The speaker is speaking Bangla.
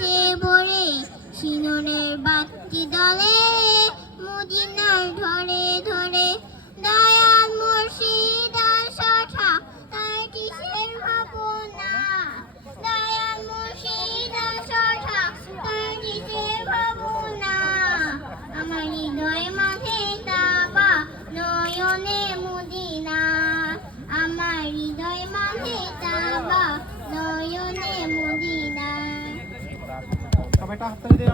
আকাশে ভরে সিননের বাতি দলে মদিনার ধরে ধরে দয়াল মুর্শিদ আশা তার কিসের ভাবনা দয়াল মুর্শিদ আশা তার কিসের ভাবনা আমার হৃদয় মাঝে তাবা নয়নে মদিনা আমার হৃদয় মাঝে তাবা নয়নে মদিনা সবাইটা হাততালি দিয়ে